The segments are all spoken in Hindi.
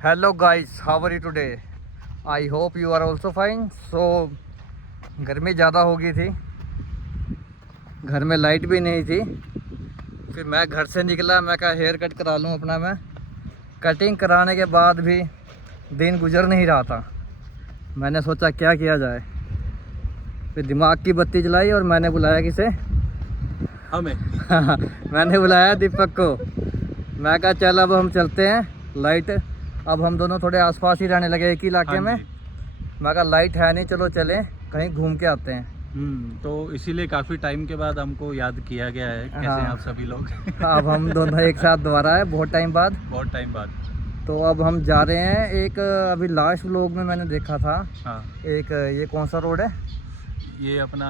Hello guys, how are you today? I hope you are also fine. So गर्मी ज़्यादा हो गई थी, घर में लाइट भी नहीं थी। फिर मैं घर से निकला, मैं कहा हेयर कट करा लूँ अपना। मैं कटिंग कराने के बाद भी दिन गुजर नहीं रहा था। मैंने सोचा क्या किया जाए, फिर दिमाग की बत्ती जलाई और मैंने बुलाया किसे? हमें मैंने बुलाया दीपक को। मैं कहा चल अब हम चलते हैं लाइट। अब हम दोनों थोड़े आसपास ही रहने लगे, एक ही इलाके में। मैं कहा लाइट है नहीं, चलो चलें कहीं घूम के आते हैं। तो इसीलिए काफ़ी टाइम के बाद हमको याद किया गया है। कैसे हैं आप सभी लोग? अब हम दोनों एक साथ दोबारा है, बहुत टाइम बाद। बहुत टाइम बाद। तो अब हम जा रहे हैं एक, अभी लास्ट व्लॉग में मैंने देखा था। हाँ, एक ये कौन सा रोड है? ये अपना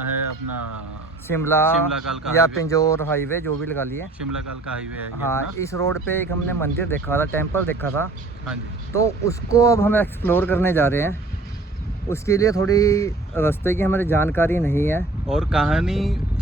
शिमला कालका या हाईवे। पिंजौर हाईवे, जो भी लगा लिए। शिमला कालका हाईवे है ये हाँ, अपना। इस रोड पे एक हमने मंदिर देखा था, टेंपल देखा था। हाँ जी। तो उसको अब हम एक्सप्लोर करने जा रहे हैं। उसके लिए थोड़ी रास्ते की हमारी जानकारी नहीं है। और कहानी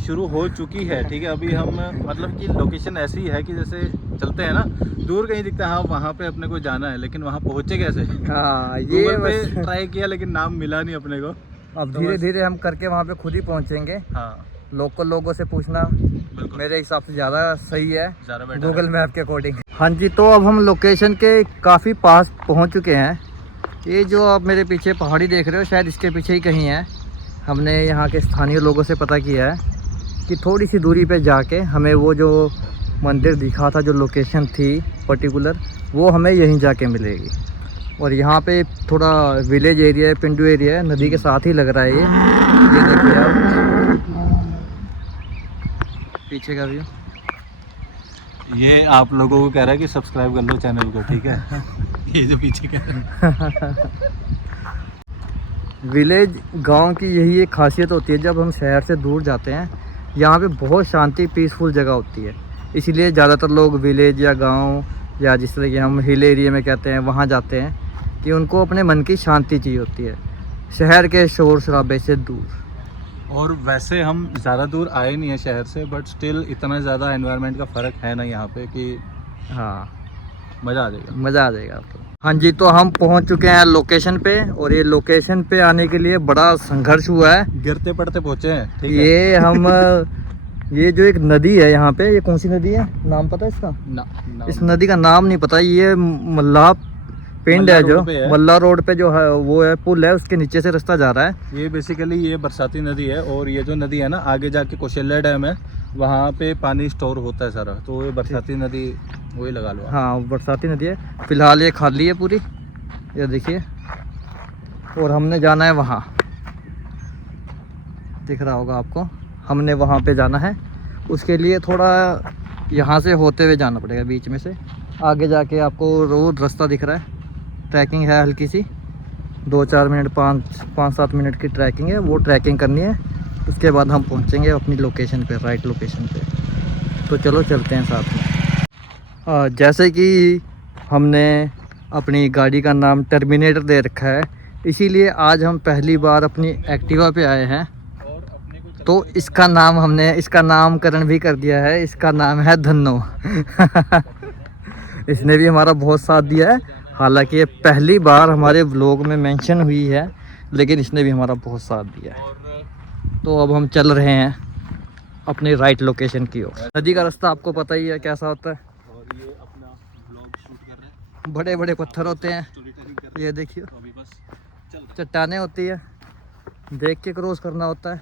शुरू हो चुकी है, ठीक है। अभी हम मतलब कि लोकेशन ऐसी है कि जैसे चलते हैं ना, दूर कहीं दिखता है हाँ वहाँ पे अपने को जाना है, लेकिन वहाँ पहुँचे कैसे? हाँ, ये गूगल पे बस ट्राई किया लेकिन नाम मिला नहीं अपने को। अब तो धीरे बस- धीरे हम करके वहाँ पे खुद ही पहुँचेंगे। हाँ लोकल लोगों से पूछना बिल्कुल, मेरे हिसाब से ज़्यादा सही है, ज़्यादा बेटर गूगल मैप के अकॉर्डिंग। हाँ जी, तो अब हम लोकेशन के काफ़ी पास पहुँच चुके हैं। ये जो आप मेरे पीछे पहाड़ी देख रहे हो, शायद इसके पीछे ही कहीं है। हमने यहाँ के स्थानीय लोगों से पता किया है कि थोड़ी सी दूरी पे जाके हमें वो जो मंदिर दिखा था, जो लोकेशन थी पर्टिकुलर, वो हमें यहीं जाके मिलेगी। और यहाँ पे थोड़ा विलेज एरिया है, पिंडू एरिया है, नदी के साथ ही लग रहा है ये देखिए आप पीछे का व्यू। ये आप लोगों को कह रहा है कि सब्सक्राइब कर लो चैनल को, ठीक है। ये जो पीछे कह रहा है। विलेज गांव की यही एक खासियत होती है, जब हम शहर से दूर जाते हैं यहाँ पे बहुत शांति पीसफुल जगह होती है। इसीलिए ज़्यादातर लोग विलेज या गांव या जिस तरह कि हम हिल एरिया में कहते हैं वहाँ जाते हैं, कि उनको अपने मन की शांति चाहिए होती है, शहर के शोर शराबे से दूर। और वैसे हम ज़्यादा दूर आए नहीं है शहर से, बट स्टिल इतना ज़्यादा एनवायरनमेंट का फ़र्क है ना यहाँ पे कि हाँ, मज़ा आ जाएगा। मज़ा आ जाएगा आपको। हाँ जी, तो हम पहुँच चुके हैं लोकेशन पे। और ये लोकेशन पे आने के लिए बड़ा संघर्ष हुआ है। गिरते पड़ते पहुँचे हैं, ठीक है। ये जो एक नदी है यहाँ पे, ये कौन सी नदी है, नाम पता है इसका? ना इस नदी का नाम नहीं पता। ये मल्ला पिंड है, जो मल्ला रोड पे जो है वो है, पुल है, उसके नीचे से रास्ता जा रहा है। ये बेसिकली ये बरसाती नदी है, और ये जो नदी है ना आगे जाके कौशल्या डैम है, वहाँ पे पानी स्टोर होता है सारा, तो ये बरसाती नदी वही लगा लो आप। हाँ, बरसाती नदी है। फिलहाल ये खाली है पूरी, ये देखिए। और हमने जाना है वहाँ, दिख रहा होगा आपको, हमने वहाँ पे जाना है। उसके लिए थोड़ा यहाँ से होते हुए जाना पड़ेगा, बीच में से आगे जाके आपको रोड रास्ता दिख रहा है। ट्रैकिंग है हल्की सी, 2-4 मिनट 5-7 मिनट की ट्रैकिंग है, वो ट्रैकिंग करनी है। उसके बाद हम पहुँचेंगे अपनी लोकेशन पे, राइट लोकेशन पे। तो चलो चलते हैं साथ में। जैसे कि हमने अपनी गाड़ी का नाम टर्मिनेटर दे रखा है, इसीलिए आज हम पहली बार अपनी एक्टिवा पे आए हैं। तो इसका नामकरण भी कर दिया है, इसका नाम है धन्नो। इसने भी हमारा बहुत साथ दिया है। हालांकि ये पहली बार हमारे व्लॉग में मेंशन हुई है, लेकिन इसने भी हमारा बहुत साथ दिया है। तो अब हम चल रहे हैं अपनी राइट लोकेशन की ओर। नदी का रास्ता आपको पता ही है कैसा होता है, और ये अपना ब्लॉग शूट कर रहे हैं, बड़े बड़े पत्थर होते हैं, स्टोरी टेलिंग कर रहे हैं। ये देखिए, तो अभी बस चल चट्टानें होती है, देख के क्रॉस करना होता है।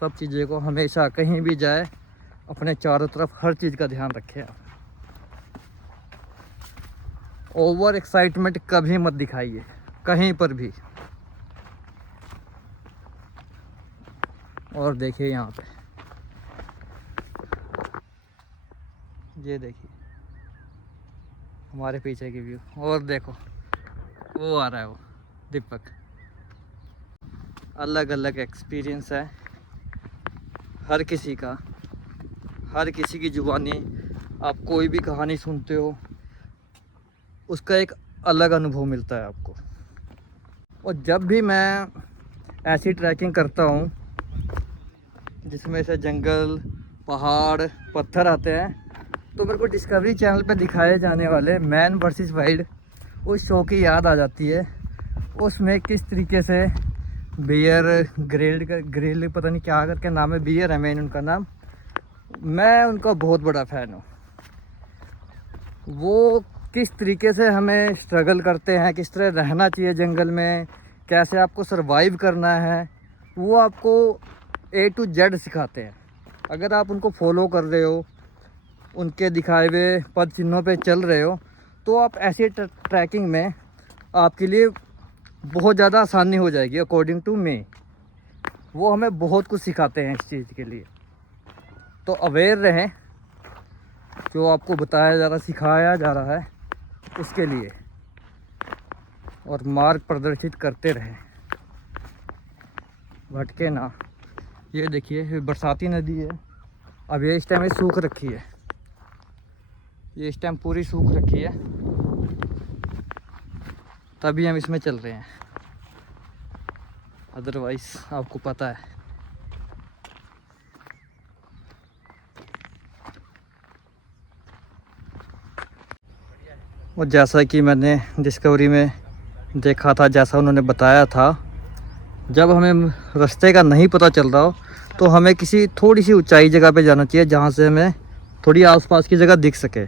सब चीज़ों को हमेशा कहीं भी जाए अपने चारों तरफ हर चीज़ का ध्यान रखें आप। ओवर एक्साइटमेंट कभी मत दिखाइए कहीं पर भी। और देखिए यहाँ पे, ये देखिए हमारे पीछे की व्यू। और देखो वो आ रहा है, वो दीपक। अलग अलग एक्सपीरियंस है हर किसी का, हर किसी की जुबानी। आप कोई भी कहानी सुनते हो, उसका एक अलग अनुभव मिलता है आपको। और जब भी मैं ऐसी ट्रैकिंग करता हूँ जिसमें से जंगल, पहाड़, पत्थर आते हैं, तो मेरे को डिस्कवरी चैनल पे दिखाए जाने वाले मैन वर्सेस वाइल्ड उस शो की याद आ जाती है। उसमें किस तरीके से बियर ग्रिल्ड पता नहीं क्या करके नाम है, बियर है मेन उनका नाम। मैं उनका बहुत बड़ा फ़ैन हूँ। वो किस तरीके से हमें स्ट्रगल करते हैं, किस तरह रहना चाहिए जंगल में, कैसे आपको सरवाइव करना है, वो आपको A to Z सिखाते हैं। अगर आप उनको फॉलो कर रहे हो, उनके दिखाए हुए पद चिन्हों पे चल रहे हो, तो आप ऐसी ट्रैकिंग में आपके लिए बहुत ज़्यादा आसानी हो जाएगी अकॉर्डिंग टू मी। वो हमें बहुत कुछ सिखाते हैं इस चीज़ के लिए। तो अवेयर रहें, जो आपको बताया जा रहा, सिखाया जा रहा है उसके लिए, और मार्ग प्रदर्शित करते रहें, भटके ना। ये देखिए, ये बरसाती नदी है। अब ये इस टाइम ये सूख रखी है, ये इस टाइम पूरी सूख रखी है, तभी हम इसमें चल रहे हैं। अदरवाइज आपको पता है। और जैसा कि मैंने डिस्कवरी में देखा था, जैसा उन्होंने बताया था, जब हमें रास्ते का नहीं पता चल रहा हो तो हमें किसी थोड़ी सी ऊंचाई जगह पे जाना चाहिए, जहाँ से हमें थोड़ी आसपास की जगह दिख सके।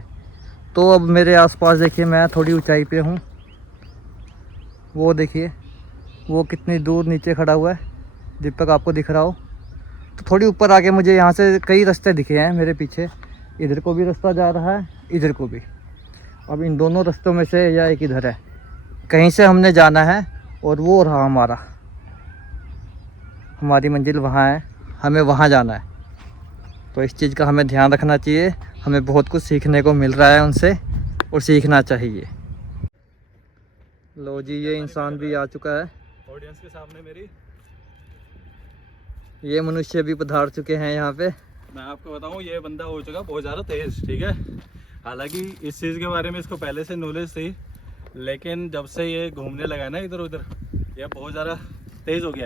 तो अब मेरे आसपास देखिए, मैं थोड़ी ऊंचाई पे हूँ। वो देखिए, वो कितनी दूर नीचे खड़ा हुआ है, दीपक आपको दिख रहा हो। तो थोड़ी ऊपर आके मुझे यहाँ से कई रास्ते दिखे हैं मेरे पीछे। इधर को भी रास्ता जा रहा है, इधर को भी। अब इन दोनों रास्तों में से या एक इधर है, कहीं से हमने जाना है, और वो रहा हमारी मंजिल वहाँ है, हमें वहाँ जाना है। तो इस चीज़ का हमें ध्यान रखना चाहिए। हमें बहुत कुछ सीखने को मिल रहा है उनसे, और सीखना चाहिए। लो जी, ये इंसान भी आ चुका है ऑडियंस के सामने मेरी। ये मनुष्य भी पधार चुके हैं यहाँ पे। मैं आपको बताऊं, ये बंदा हो चुका बहुत ज़्यादा तेज़, ठीक है। हालांकि इस चीज़ के बारे में इसको पहले से नॉलेज थी, लेकिन जब से ये घूमने लगा ना इधर उधर, ये बहुत ज़्यादा तेज़ हो गया।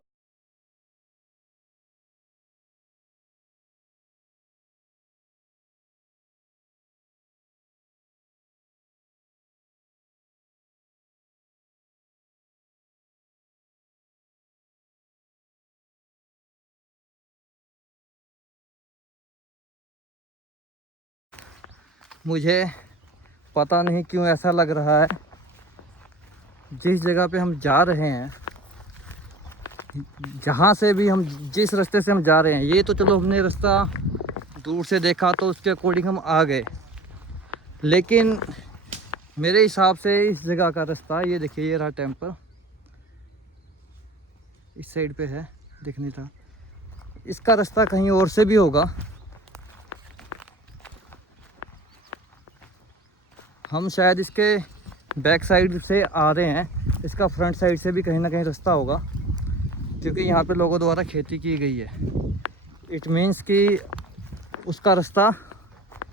मुझे पता नहीं क्यों ऐसा लग रहा है, जिस जगह पे हम जा रहे हैं, जहाँ से भी हम, जिस रास्ते से हम जा रहे हैं, ये तो चलो हमने रास्ता दूर से देखा तो उसके अकॉर्डिंग हम आ गए, लेकिन मेरे हिसाब से इस जगह का रास्ता, ये देखिए, ये रहा टेम्पल, इस साइड पे है, दिख नहीं था। इसका रास्ता कहीं और से भी होगा। हम शायद इसके बैक साइड से आ रहे हैं, इसका फ्रंट साइड से भी कहीं ना कहीं रास्ता होगा, क्योंकि यहाँ पे लोगों द्वारा खेती की गई है। इट मीन्स कि उसका रास्ता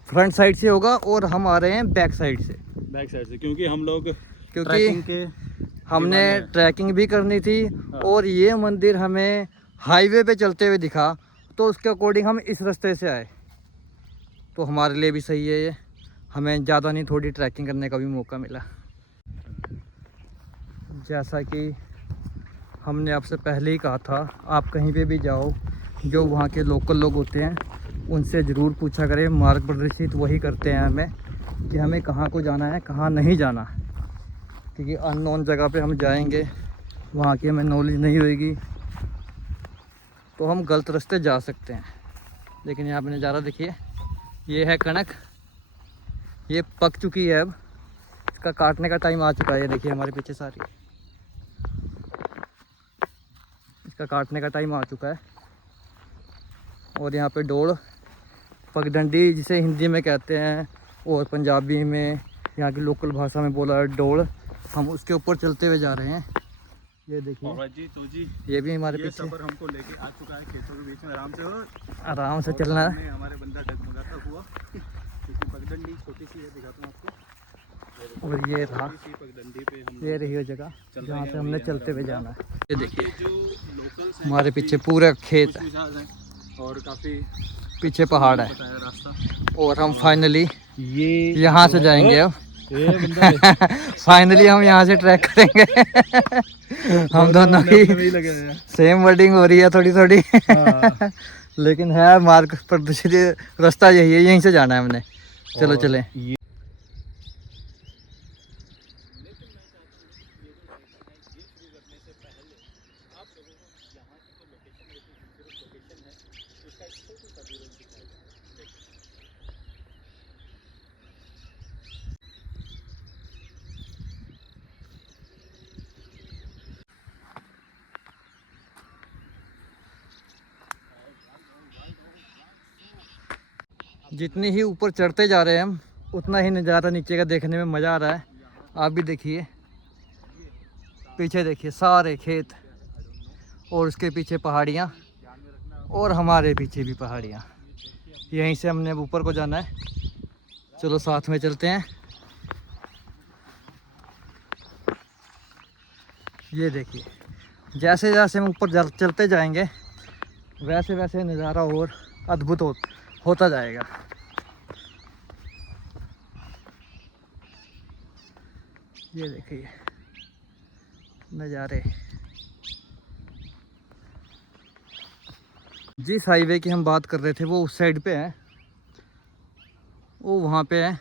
फ्रंट साइड से होगा, और हम आ रहे हैं बैक साइड से। बैक साइड से, क्योंकि हम लोग क्योंकि हमने ट्रैकिंग भी करनी थी, और ये मंदिर हमें हाईवे पे चलते हुए दिखा, तो उसके अकॉर्डिंग हम इस रास्ते से आए। तो हमारे लिए भी सही है ये, हमें ज़्यादा नहीं, थोड़ी ट्रैकिंग करने का भी मौका मिला। जैसा कि हमने आपसे पहले ही कहा था, आप कहीं पे भी जाओ, जो वहाँ के लोकल लोग होते हैं उनसे ज़रूर पूछा करें। मार्ग प्रदर्शित वही करते हैं हमें, कि हमें कहाँ को जाना है, कहाँ नहीं जाना। क्योंकि अननोन जगह पे हम जाएंगे, वहाँ की हमें नॉलेज नहीं होगी, तो हम गलत रास्ते जा सकते हैं। लेकिन यहाँ पे नज़ारा देखिए, ये है कणक, ये पक चुकी है, अब इसका काटने का टाइम आ चुका है। ये देखिए हमारे पीछे सारी, इसका काटने का टाइम आ चुका है। और यहाँ पे डोड़, पगडंडी जिसे हिंदी में कहते हैं, और पंजाबी में, यहाँ की लोकल भाषा में बोला है डोड़। हम उसके ऊपर चलते हुए जा रहे हैं। ये देखिए जी, तो जी ये भी हमारे ये पीछे सफर हमको लेके आ चुका है खेतों के बीच में, आराम से चलना है। हमारे बंदा डगमगाता हुआ, क्योंकि पगडंडी छोटी सी है, दिखाता हूँ आपको। और ये रहा, पगडंडी पे हम ये रही वो जगह जहाँ से हमने चलते हुए जाना है। ये देखिए जो लोकल्स हमारे पीछे पूरा खेत है, और काफ़ी पीछे पहाड़ है, बताया रास्ता। और हम फाइनली ये यहाँ से जाएंगे अब। ये बंदा फाइनली हम यहाँ से ट्रैक करेंगे। हम दोनों की अपने में ही लगे हैं। सेम वर्डिंग हो रही है थोड़ी थोड़ी। हाँ। लेकिन है मार्ग प्रदूषित रास्ता यही है, यहीं से जाना है हमने। चलो और चलें। ये जितनी ही ऊपर चढ़ते जा रहे हैं हम, उतना ही नज़ारा नीचे का देखने में मज़ा आ रहा है। आप भी देखिए, पीछे देखिए सारे खेत और उसके पीछे पहाड़ियाँ और हमारे पीछे भी पहाड़ियाँ। यहीं से हमने अब ऊपर को जाना है। चलो साथ में चलते हैं। ये देखिए, जैसे जैसे हम ऊपर चलते जाएंगे वैसे वैसे नज़ारा और अद्भुत होता जाएगा। ये देखिए नज़ारे। जिस हाईवे की हम बात कर रहे थे वो उस साइड पे है, वो वहाँ पे है।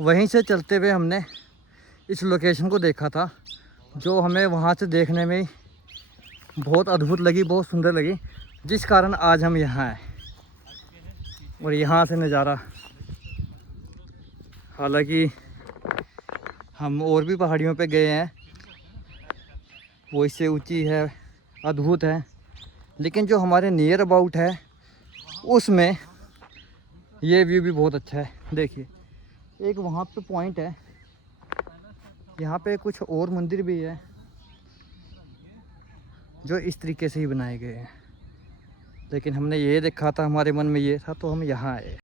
वहीं से चलते हुए हमने इस लोकेशन को देखा था, जो हमें वहाँ से देखने में बहुत अद्भुत लगी, बहुत सुंदर लगी, जिस कारण आज हम यहाँ आए। और यहाँ से नज़ारा, हालांकि हम और भी पहाड़ियों पे गए हैं, वो इससे ऊंची है, अद्भुत है, लेकिन जो हमारे नियर अबाउट है उसमें ये व्यू भी बहुत अच्छा है। देखिए, एक वहाँ पे पॉइंट है, यहाँ पे कुछ और मंदिर भी है जो इस तरीके से ही बनाए गए हैं, लेकिन हमने ये देखा था, हमारे मन में ये था, तो हम यहाँ आए।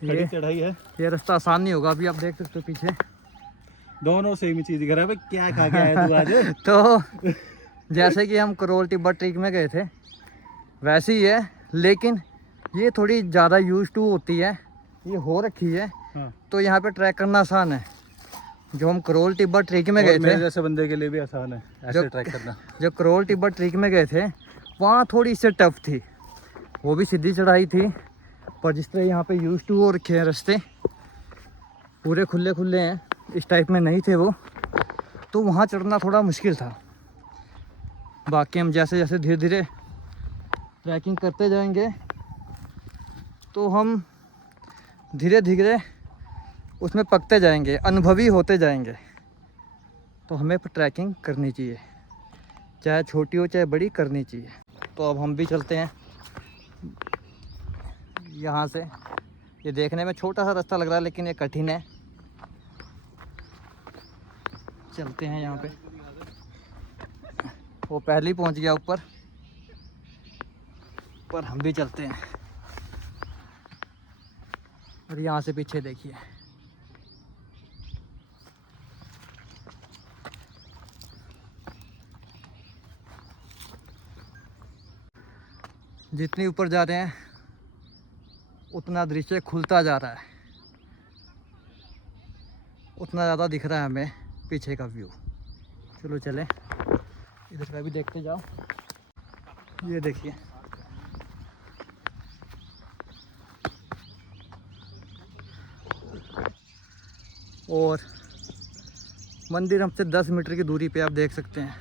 खड़ी चढ़ाई है। ये रास्ता आसान नहीं होगा, अभी आप देख सकते हो पीछे दोनों सेम ही चीज दिख रहा है। क्या खा के आया तू आज? तो जैसे कि हम करोल तिब्बत ट्रेक में गए थे वैसे ही है, लेकिन ये थोड़ी ज़्यादा यूज टू होती है, ये हो रखी है। हाँ। तो यहाँ पे ट्रैक करना आसान है। जो हम करोल तिब्बत ट्रेक में और गए मेरे थे, जैसे बंदे के लिए भी आसान है ऐसे ट्रैक करना। जो करोल तिब्बत ट्रेक में गए थे वहाँ थोड़ी सी टफ थी, वो भी सीधी चढ़ाई थी, पर जिस तरह यहाँ पे यूज टू हो रखे हैं, रास्ते पूरे खुले खुले हैं, इस टाइप में नहीं थे वो, तो वहाँ चढ़ना थोड़ा मुश्किल था। बाकी हम जैसे जैसे धीरे धीरे ट्रैकिंग करते जाएंगे तो हम धीरे धीरे उसमें पकते जाएंगे, अनुभवी होते जाएंगे। तो हमें ट्रैकिंग करनी चाहिए, चाहे छोटी हो चाहे बड़ी, करनी चाहिए। तो अब हम भी चलते हैं यहाँ से। ये देखने में छोटा सा रास्ता लग रहा है, लेकिन ये कठिन है। चलते हैं यहाँ पे। वो पहले ही पहुँच गया ऊपर, पर हम भी चलते हैं। और यहाँ से पीछे देखिए, जितनी ऊपर जा रहे हैं उतना दृश्य खुलता जा रहा है, उतना ज़्यादा दिख रहा है हमें पीछे का व्यू। चलो चलें, इधर का भी देखते जाओ। ये देखिए, और मंदिर हमसे 10 मीटर की दूरी पे आप देख सकते हैं,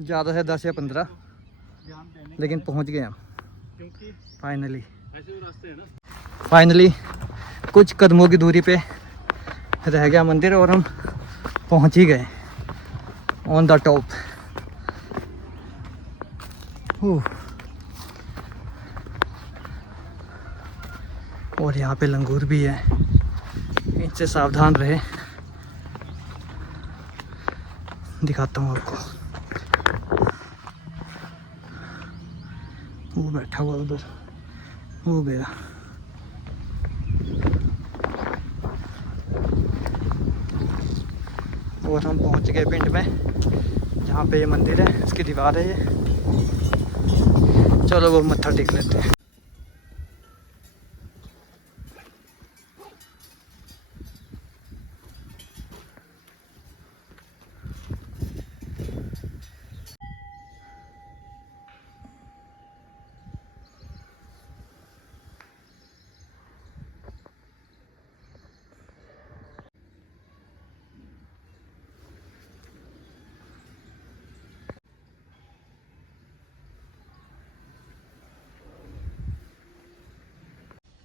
ज़्यादा से 10 या 15, लेकिन पहुंच गए हम फाइनली। कुछ कदमों की दूरी पे रह गया मंदिर और हम पहुंच ही गए ऑन द टॉप। और यहाँ पे लंगूर भी है, इनसे सावधान रहे। दिखाता हूँ आपको, वो बैठा हुआ उधर, वो गया। और हम पहुंच गए पिंड में, जहाँ पे ये मंदिर है, इसकी दीवार है ये। चलो वो मत्था टेक लेते हैं।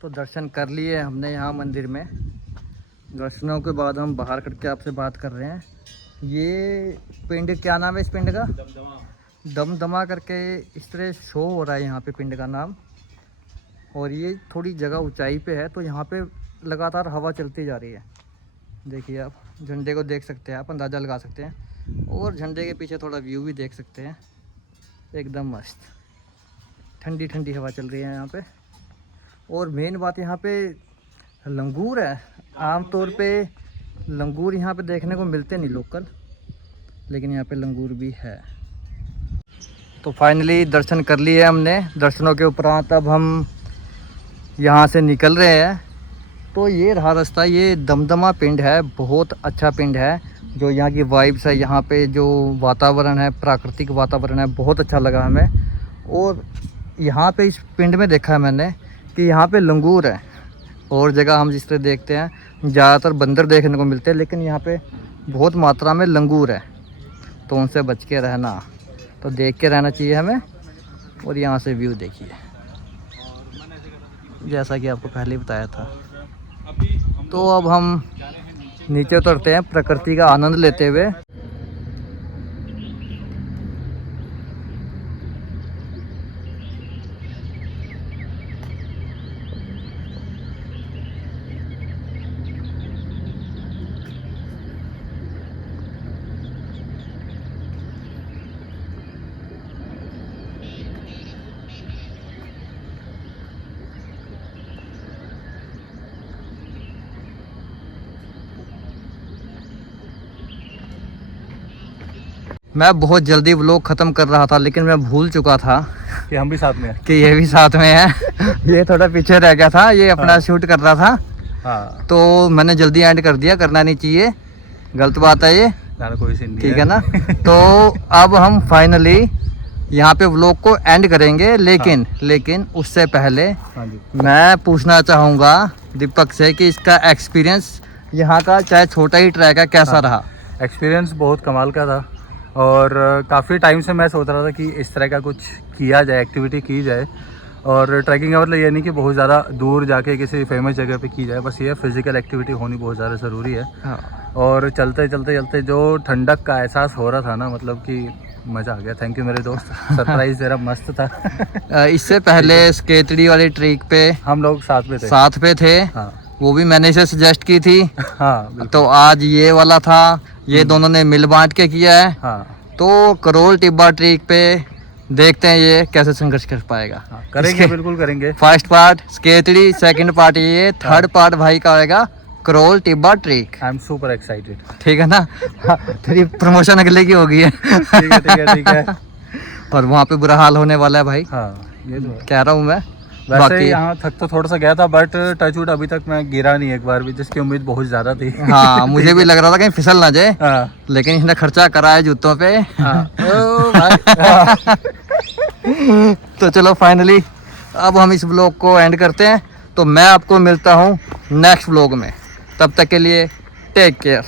तो दर्शन कर लिए हमने यहाँ मंदिर में। दर्शनों के बाद हम बाहर करके आपसे बात कर रहे हैं। ये पिंड, क्या नाम है इस पिंड का? दमदमा करके इस तरह शो हो रहा है यहाँ पे पिंड का नाम। और ये थोड़ी जगह ऊंचाई पे है, तो यहाँ पे लगातार हवा चलती जा रही है। देखिए आप झंडे को देख सकते हैं, आप अंदाज़ा लगा सकते हैं। और झंडे के पीछे थोड़ा व्यू भी देख सकते हैं, एकदम मस्त ठंडी ठंडी हवा चल रही है यहाँ पे। और मेन बात यहाँ पे लंगूर है। आमतौर पे लंगूर यहाँ पे देखने को मिलते नहीं लोकल, लेकिन यहाँ पे लंगूर भी है। तो फाइनली दर्शन कर लिए हमने। दर्शनों के उपरांत अब हम यहाँ से निकल रहे हैं। तो ये रहा रास्ता। ये दमदमा पिंड है, बहुत अच्छा पिंड है। जो यहाँ की वाइब्स है, यहाँ पे जो वातावरण है, प्राकृतिक वातावरण है, बहुत अच्छा लगा हमें। और यहाँ पे इस पिंड में देखा है मैंने कि यहाँ पे लंगूर है। और जगह हम जिस तरह देखते हैं ज़्यादातर बंदर देखने को मिलते हैं, लेकिन यहाँ पे बहुत मात्रा में लंगूर है, तो उनसे बच के रहना, तो देख के रहना चाहिए हमें। और यहाँ से व्यू देखिए, जैसा कि आपको पहले ही बताया था। तो अब हम नीचे उतरते हैं प्रकृति का आनंद लेते हुए। मैं बहुत जल्दी व्लॉग ख़त्म कर रहा था, लेकिन मैं भूल चुका था कि हम भी साथ में हैं। कि ये भी साथ में है। ये थोड़ा पीछे रह गया था, ये अपना शूट कर रहा था। हाँ, तो मैंने जल्दी एंड कर दिया, करना नहीं चाहिए, गलत बात है ये, कोई सीन नहीं ठीक है ना। तो अब हम फाइनली यहाँ पे व्लॉग को एंड करेंगे, लेकिन उससे पहले हाँ जी, मैं पूछना चाहूँगा दीपक से कि इसका एक्सपीरियंस यहाँ का, चाहे छोटा ही ट्रैक है, कैसा रहा? एक्सपीरियंस बहुत कमाल का था। और काफ़ी टाइम से मैं सोच रहा था कि इस तरह का कुछ किया जाए, एक्टिविटी की जाए। और ट्रैकिंग का मतलब ये नहीं कि बहुत ज़्यादा दूर जाके किसी फेमस जगह पे की जाए, बस ये फिज़िकल एक्टिविटी होनी बहुत ज़्यादा ज़रूरी है। हाँ। और चलते चलते जो ठंडक का एहसास हो रहा था ना, मतलब कि मज़ा आ गया। थैंक यू मेरे दोस्त, सरप्राइज़ तेरा मस्त था। इससे पहले स्केतड़ी वाली ट्रिक पे हम लोग साथ पे थे। हाँ, वो भी मैंने इसे सजेस्ट की थी। हाँ, तो आज ये वाला था, ये दोनों ने मिल बांट के किया है। हाँ, तो करोल टिब्बा ट्रिक पे देखते हैं ये कैसे संघर्ष कर पाएगा। हाँ, करेंगे, बिल्कुल करेंगे। फर्स्ट पार्ट स्केतड़ी, सेकंड पार्ट ये, थर्ड पार्ट भाई का होगा Karol Tibba trick. I am super excited. ठीक है ना। तेरी प्रमोशन अगले की होगी है। ठीक है। और वहाँ पे बुरा हाल होने वाला है भाई। हाँ, ये तो है। कह रहा हूँ मैं। वैसे यहाँ थक तो थोड़ा सा गया था, बट टचवुड अभी तक मैं गिरा नहीं एक बार भी, जिसकी उम्मीद बहुत ज्यादा थी। हाँ, मुझे भी लग रहा था कहीं फिसल ना जाए। हाँ, लेकिन इसने खर्चा करा है जूतों पे। हाँ। ओ भाई। तो चलो फाइनली अब हम इस व्लॉग को एंड करते हैं। तो मैं आपको मिलता हूँ नेक्स्ट व्लॉग में, तब तक के लिए टेक केयर।